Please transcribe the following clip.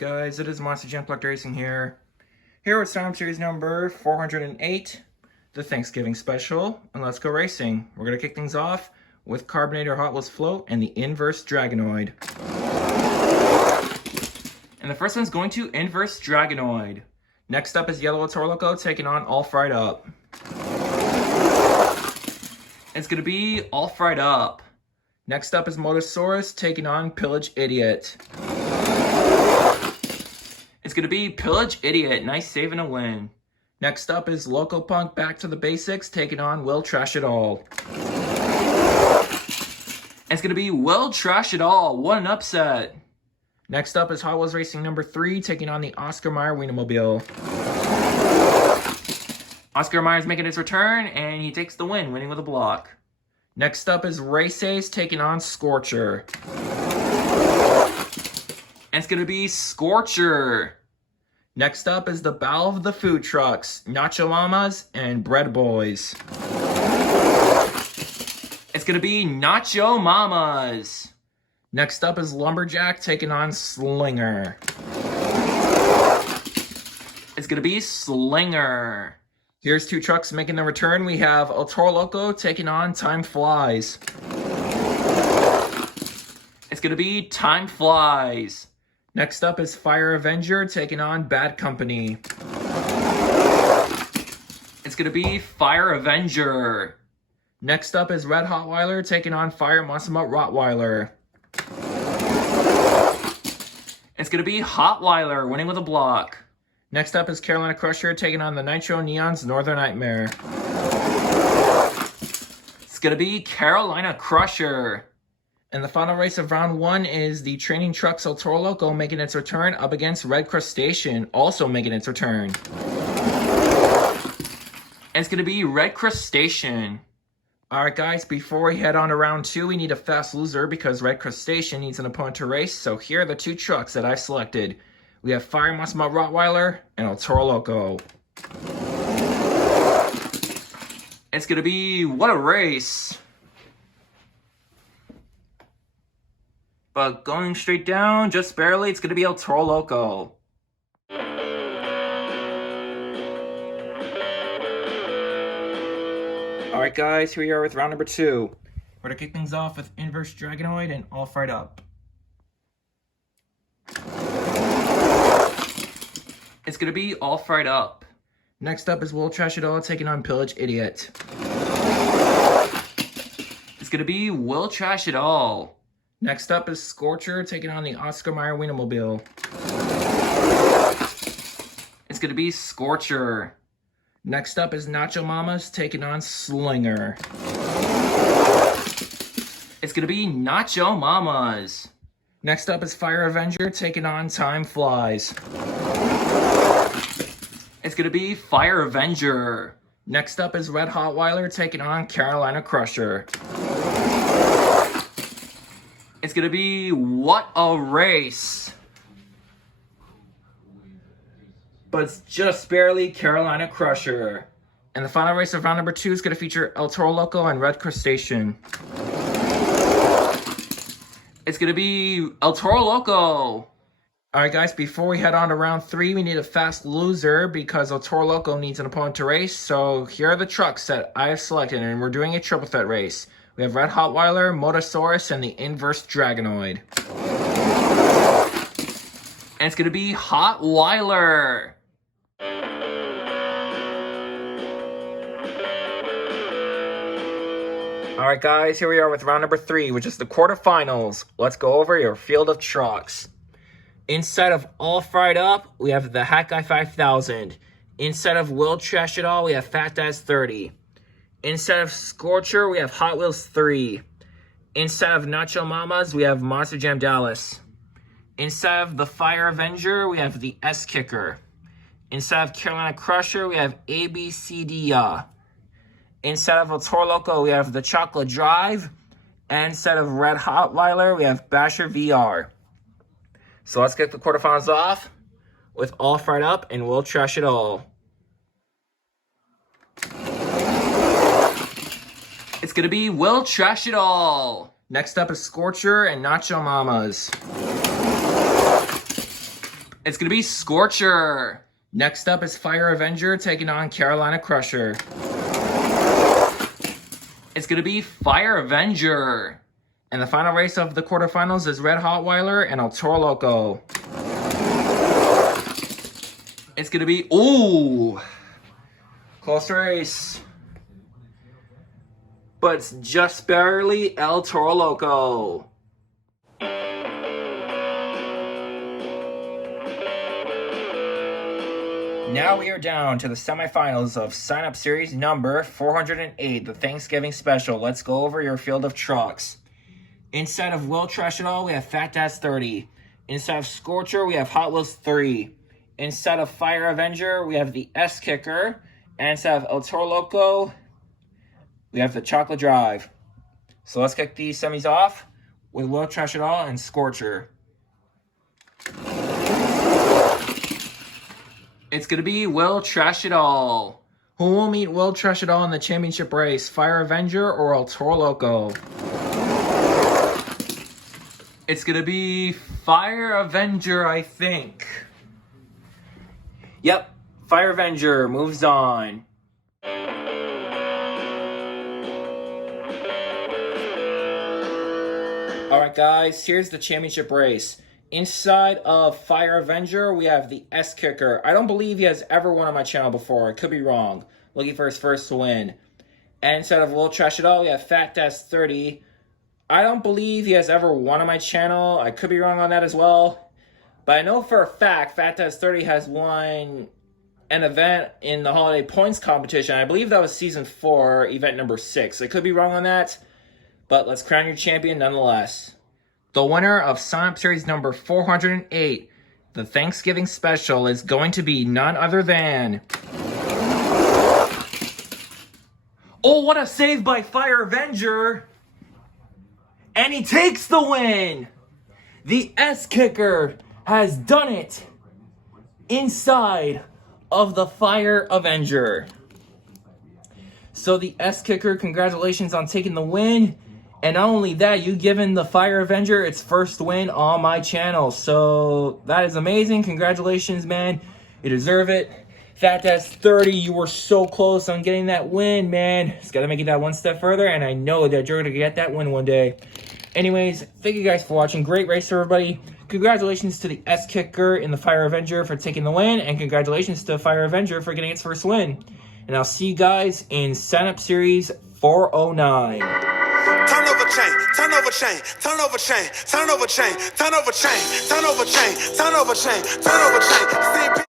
guys? It is Monster Jam Collector Racing here. Here with Storm Series number 408, the Thanksgiving special, and let's go racing. We're going to kick things off with Carbinator Hot Wheels Float and the Inverse Dragonoid. And the first one's going to Inverse Dragonoid. Next up is Yellow Toro Loco taking on All Fried Up. It's going to be All Fried Up. Next up is Motosaurus taking on Pillage Idiot. It's going to be Pillage Idiot. Nice save and a win. Next up is Loco Punk Back to the Basics taking on Will Trash It All. It's going to be Will Trash It All. What an upset. Next up is Hot Wheels Racing number 3 taking on the Oscar Mayer Wienermobile. Oscar Mayer's making his return and he takes the win, winning with a block. Next up is Race Ace taking on Scorcher. And it's going to be Scorcher. Next up is the Battle of the Food Trucks, Nacho Mamas and Bread Boys. It's going to be Nacho Mamas. Next up is Lumberjack taking on Slinger. It's going to be Slinger. Here's two trucks making their return. We have El Toro Loco taking on Time Flies. It's going to be Time Flies. Next up is Fire Avenger taking on Bad Company. It's going to be Fire Avenger. Next up is Red Hotweiler taking on Fire Monster Mutt Rottweiler. It's going to be Hotweiler winning with a block. Next up is Carolina Crusher taking on the Nitro Neons Northern Nightmare. It's going to be Carolina Crusher. And the final race of round 1 is the Training Trucks El Toro Loco making its return up against Red Crustacean, also making its return. And it's going to be Red Crustacean. Alright guys, before we head on to round 2, we need a fast loser because Red Crustacean needs an opponent to race. So here are the two trucks that I've selected. We have Fire Monster Mutt Rottweiler and El Toro Loco. It's going to be, what a race. But going straight down, just barely, it's going to be El Toro Loco. Alright guys, here we are with round number 2. We're going to kick things off with Inverse Dragonoid and All Fried Up. It's going to be All Fried Up. Next up is Will Trash It All taking on Pillage Idiot. It's going to be Will Trash It All. Next up is Scorcher taking on the Oscar Mayer Wienermobile. It's going to be Scorcher. Next up is Nacho Mamas taking on Slinger. It's going to be Nacho Mamas. Next up is Fire Avenger taking on Time Flies. It's going to be Fire Avenger. Next up is Red Hotweiler taking on Carolina Crusher. It's going to be What a Race. But it's just barely Carolina Crusher. And the final race of round number 2 is going to feature El Toro Loco and Red Crustacean. It's going to be El Toro Loco. Alright guys, before we head on to round 3, we need a fast loser because El Toro Loco needs an opponent to race. So here are the trucks that I have selected, and we're doing a triple threat race. We have Red Hotweiler, Motosaurus, and the Inverse Dragonoid. And it's going to be Hotweiler. Alright guys, here we are with round number 3, which is the quarterfinals. Let's go over your field of trucks. Inside of All Fried Up, we have the Hat Guy 5000. Inside of Will Trash It All, we have Fat Dad's 30. Inside of Scorcher, we have Hot Wheels 3. Inside of Nacho Mamas, we have Monster Jam Dallas. Inside of the Fire Avenger, we have the S-Kicker. Inside of Carolina Crusher, we have ABCD. Inside of El Toro Loco, we have the Chocolate Drive. And inside of Red Hotweiler, we have Basher VR. So let's get the quarterfinals off with All Fried Up and Will Trash It All. It's going to be Will Trash It All. Next up is Scorcher and Nacho Mamas. It's going to be Scorcher. Next up is Fire Avenger taking on Carolina Crusher. It's going to be Fire Avenger. And the final race of the quarterfinals is Red Hotweiler and El Toro Loco. It's going to be, ooh, close race. But it's just barely El Toro Loco. Now we are down to the semifinals of Sign Up Series number 408, the Thanksgiving special. Let's go over your field of trucks. Inside of Will Trash It All, we have Fat Dad's 30. Inside of Scorcher, we have Hot Wheels 3. Inside of Fire Avenger, we have the S-Kicker. And inside of El Toro Loco, we have the Chocolate Drive. So let's kick these semis off with Will Trash It All and Scorcher. It's going to be Will Trash It All. Who will meet Will Trash It All in the championship race? Fire Avenger or El Toro Loco? It's going to be Fire Avenger, I think. Yep, Fire Avenger moves on. Alright guys, here's the championship race. Inside of Fire Avenger, we have the S-Kicker. I don't believe he has ever won on my channel before. I could be wrong. Looking for his first win. And inside of Will Trash It All, we have Fat Dad's 30. I don't believe he has ever won on my channel. I could be wrong on that as well. But I know for a fact Fat Dad's 30 has won an event in the Holiday Points competition. I believe that was Season 4, event number 6. I could be wrong on that. But let's crown your champion nonetheless. The winner of Sign Up Series number 408, the Thanksgiving special, is going to be none other than... Oh, what a save by Fire Avenger! And he takes the win! The S-Kicker has done it inside of the Fire Avenger. So the S-Kicker, congratulations on taking the win. And not only that, you've given the Fire Avenger its first win on my channel. So that is amazing. Congratulations, man. You deserve it. Fat Dad's 30, you were so close on getting that win, man. Just got to make it that one step further, and I know that you're going to get that win one day. Anyways, thank you guys for watching. Great race, everybody. Congratulations to the S-Kicker in the Fire Avenger for taking the win, and congratulations to Fire Avenger for getting its first win. And I'll see you guys in Sign Up Series 409. Turn over chain, turn over chain, turn over chain, turn over chain, turn over chain, turn over chain, turn over chain, turn over chain, turn over chain.